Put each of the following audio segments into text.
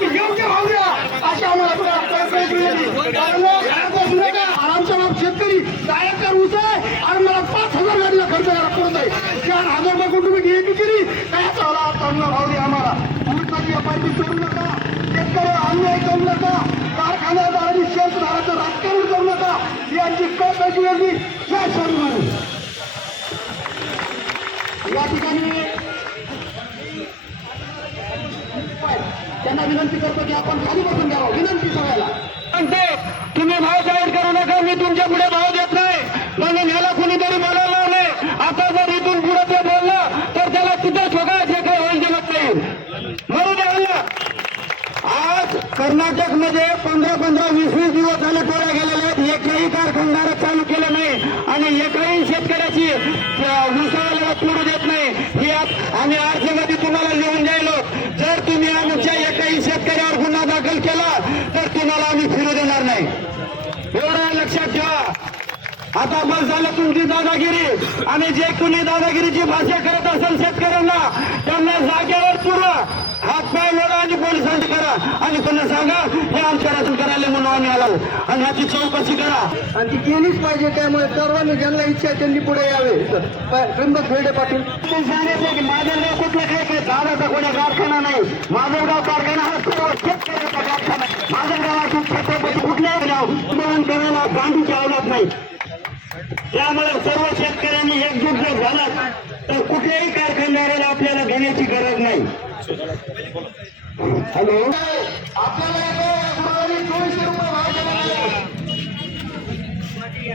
तुम्ही योग्य भाव द्या अशी आम्हाला आरामचा बाब शेतकरी डायरेक्टर ऊस आहे आणि मला 5,000 गाडीला खर्च करायला पडत आहे 4,000 रुपये कोण तुम्ही डीएपी केली काय चालला चांगला भाव द्या आम्हाला ऊसाची व्यापारी करू नका शेतकरी अन्याय करू नका कारखान्यादारांनी शेतधाराचं राजकारण करू नका यांची कट अशी वेगळी काय सोडू म्हणून या ठिकाणी त्यांना विनंती करतो की आपण खाली बसून द्यावं विनंती सगळ्याला म्हणते तुम्ही भाव जाहीर करू नका मी तुमच्या पुढे भाव देत नाही म्हणून ह्याला कुणीतरी बोलायला लावले आता जर इथून पुढे ते बोललं तर त्याला तिथं ठोकायचे काही होईल जमत नाही म्हणून द्यायला आज कर्नाटक मध्ये 15-20 दिवस झाले टोळ्या गेलेले आहेत एकही कारखानदार चालू केलं नाही आणि एकही शेतकऱ्याची उसाला पुढे देत नाही हे आम्ही आरसीमध्ये तुम्हाला लिहून द्यायलो जर तुम्ही आमच्या एकही शेतकऱ्यावर गुन्हा दाखल केला तर तुम्हाला आम्ही फिरू देणार नाही एवढं लक्षात ठेवा आता बस झालं तुमची दादागिरी आणि जे कुणी दादागिरीची भाषा करत असेल शेतकऱ्यांना त्यांना जागेवर पुरवा हातपाय मोडा आणि पोलिसांची करा आणि त्यांना सांगा हे आमच्या राजन करायला म्हणून आम्ही आलो आणि ह्याची चौकशी करा आणि ती केलीच पाहिजे त्यामुळे सर्वांनी ज्यांना इच्छा आहे त्यांनी पुढे यावे त्र्यंबक खेडे पाटील सांगितलं की माझं कुठलं काय दादाचा कोणी कारखाना नाही माझगाव कारखाना हा सर्व शेतकऱ्याचा कारखाना माझगावातून छत्रपती कुठल्याही नाव करायला गांडीची आवडत नाही त्यामुळे सर्व शेतकऱ्यांनी एकजूट जर झाला तर कुठल्याही कारखानदाराला आपल्याला घेण्याची गरज नाही हॅलो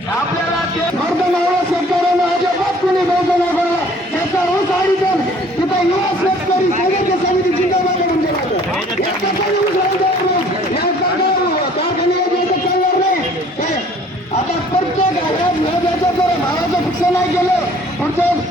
आपल्याला शेतकऱ्यांना अजिबात कुणी द्यायचं नाही बरं त्याचा रोज आडीचं तिथं युवा शेतकरी सगळ्याच्या समिती जिंदाबाद करून गेला कारखान्याला द्यायचं चालणार नाही आता प्रत्येक ह्या द्यायचं जर भावाचं शिक्षण नाही गेलं पुढचं